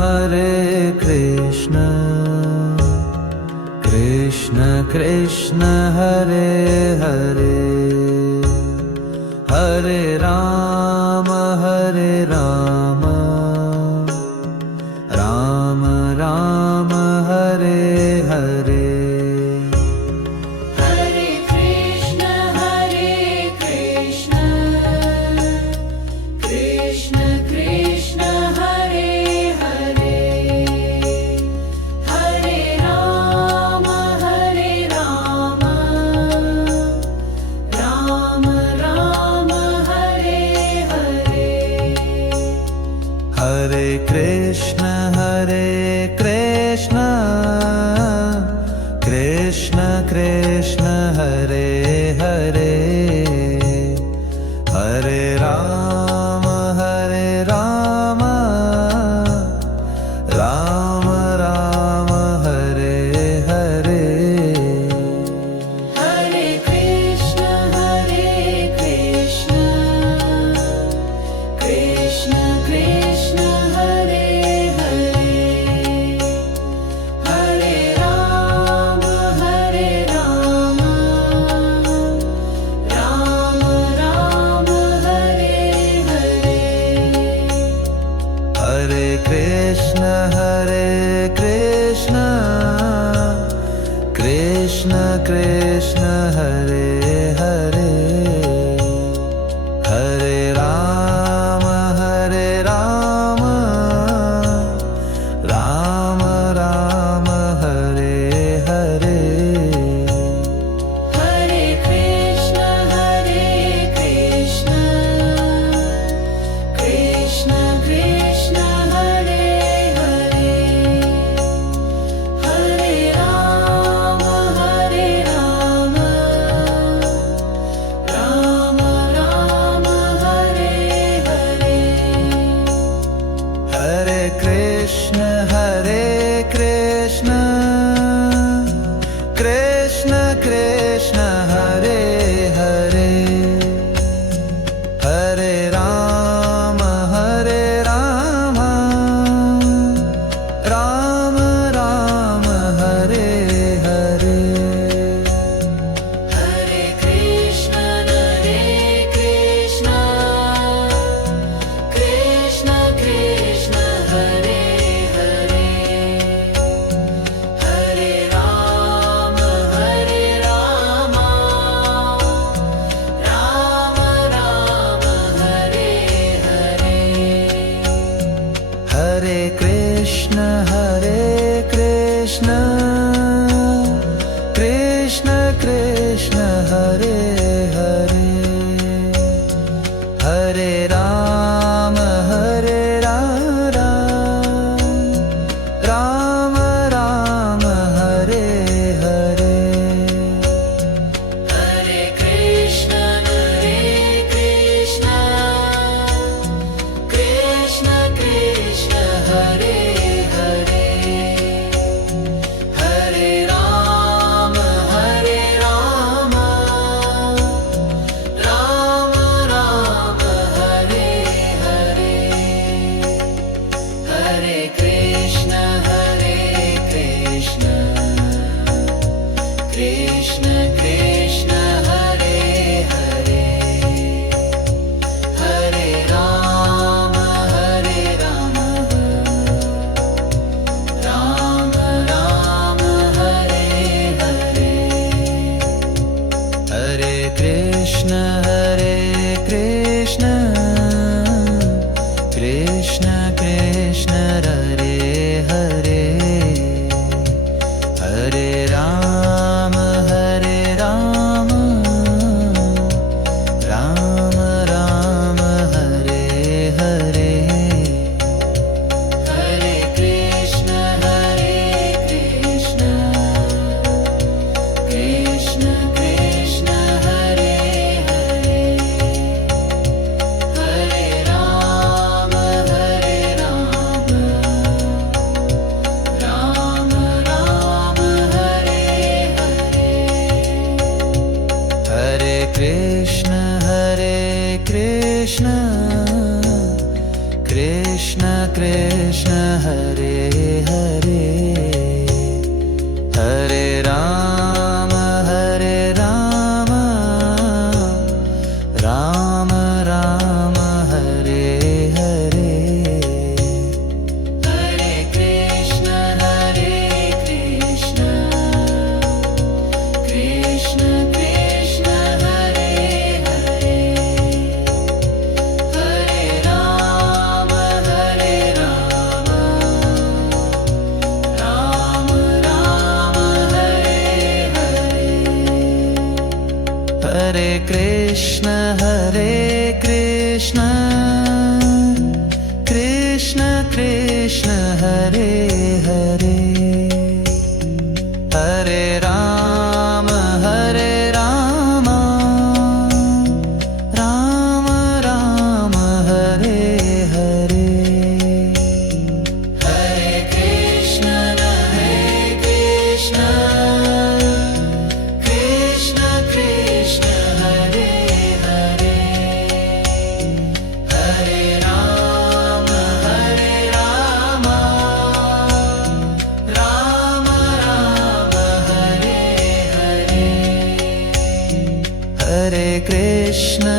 Hare Krishna Krishna Krishna Hare Hare Hare Rama Rama Rama Hare Hare Krishna Krishna Hare Hare Hare Rama Rama Rama Hare Hare Hare Krishna Krishna Krishna Hare Hare Hare Rama Rama Rama Hare Hare Hare Krishna Krishna Krishna Hare Hare Hare Rama Rama Rama Hare Hare Hare Krishna Krishna Krishna Hare Hare Hare Rama Rama Rama Hare Hare Hare Krishna Krishna Krishna Hare Hare Hare Rama Rama Rama Hare Hare Hare Krishna Krishna Krishna Hare Hare Hare Rama Rama Rama Hare Hare Hare Krishna Krishna Krishna Hare Hare Hare Rama Rama Rama Hare Hare Hare Krishna Krishna Krishna Hare Hare Hare Rama Rama Hare Hare Hare Krishna Krishna Hare Hare Hare Rama Rama Rama Hare Hare Hare Krishna Krishna Hare Hare Hare Rama Rama Rama Hare Hare Hare Krishna Krishna Krishna Hare Hare Hare Rama Krishna Krishna Krishna Hare Hare Hare Rama Rama Rama Hare Hare Hare Krishna Krishna Krishna Hare Hare Hare Rama Rama Rama Hare Hare Hare Krishna